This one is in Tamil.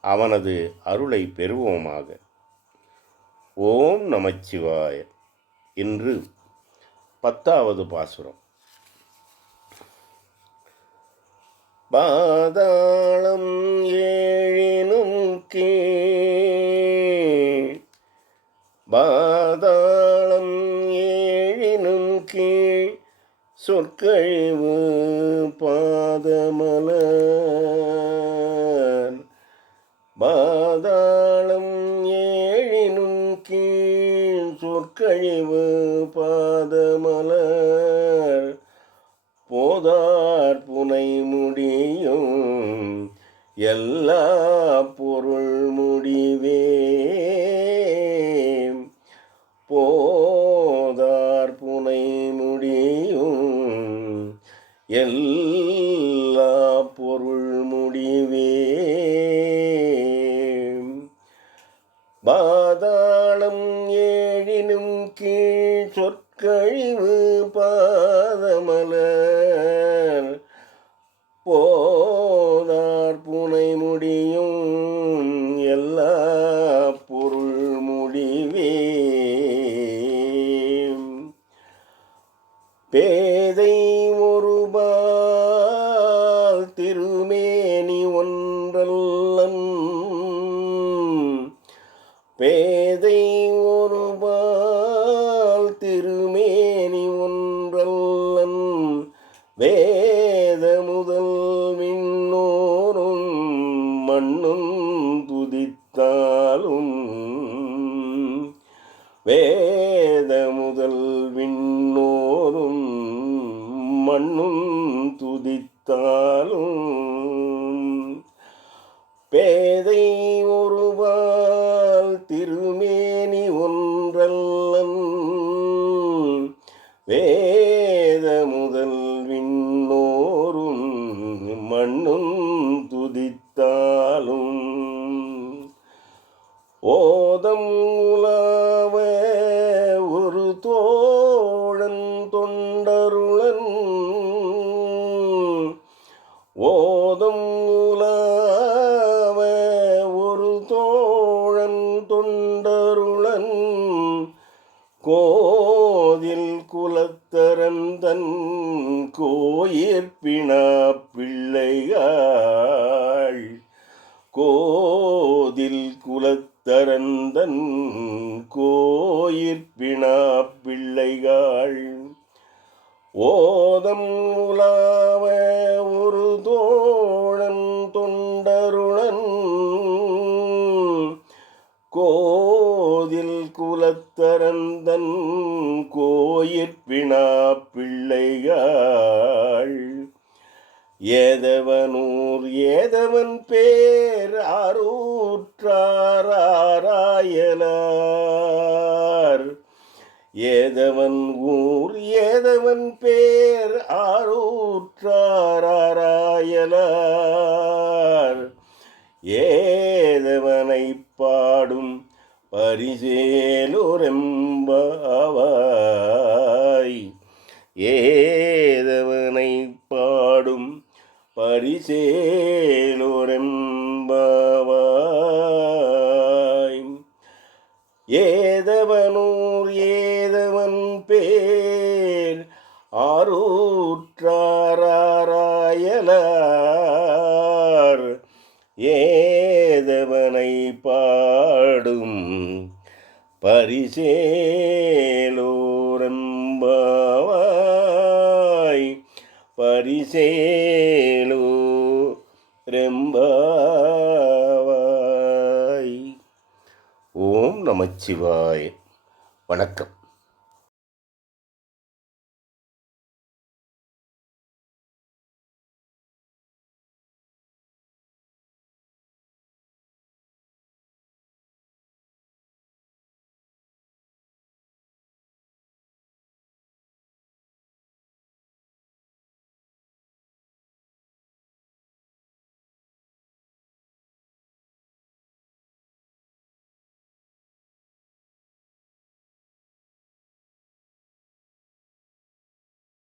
அவனது அருளை பெறுவோமாக. ஓம் நமச்சிவாய. இன்று பத்தாவது பாசுரம். பாதாளம் ஏழினும் கீழ். பாதாளம் ஏழினும் கீழ். சொற்கழிவு பாதமலர் பாதாளம் ஏழினும் கீழ் சொற்கழிவு பாதமலர். போதார் புனை முடியும் எல்லா பொருள் முடிவே போதார் புனை முடியும் எல்லா பொருள் முடிவே பாதாளம் ஏழினும் கீழ் சொற்கழிவு பாதமலர். போதார் புனை முடியும் எல்லா பொருள் முடிவே பேதை பேதை ஒருபால் திருமேனி ஒன்றல்லன். வேத முதல் விண்ணோரும் மண்ணும் துதித்தாலும். வேத முதல் விண்ணோரும் மண்ணும் துதித்தாலும். பே தோழன் தொண்டருளன். ஓதம் உலாவ ஒரு தோழன் தொண்டருளன். கோதில் குலத்தரன் தன் கோயிற்பினா பிள்ளையாள் கோதில் குலத்தரந்தன் கோயிற்பினா பிள்ளைகள் ஓதம் உலாவ ஒரு தோழன் தொண்டருளன். கோதில் குலத்தரந்தன் கோயிற்பினா பிள்ளைகள். ஏதவனூர் ஏதவன் பேர் ஆரூற்றாராயலார் ஏதவன் ஊர் ஏதவன் பேர் ஆரூற்றாராயலார் ஏதவனை பாடும் பரிசேலுரெம்பாவாய். ஏதவனை பாடும் பரிசேலு ஆரூற்றாராயலார் ஏதவனை பாடும் பரிசேலோரம்பாவாய். பரிசேலோ ரெம்பாவாய் ஓம் நமச்சிவாய். வணக்கம்.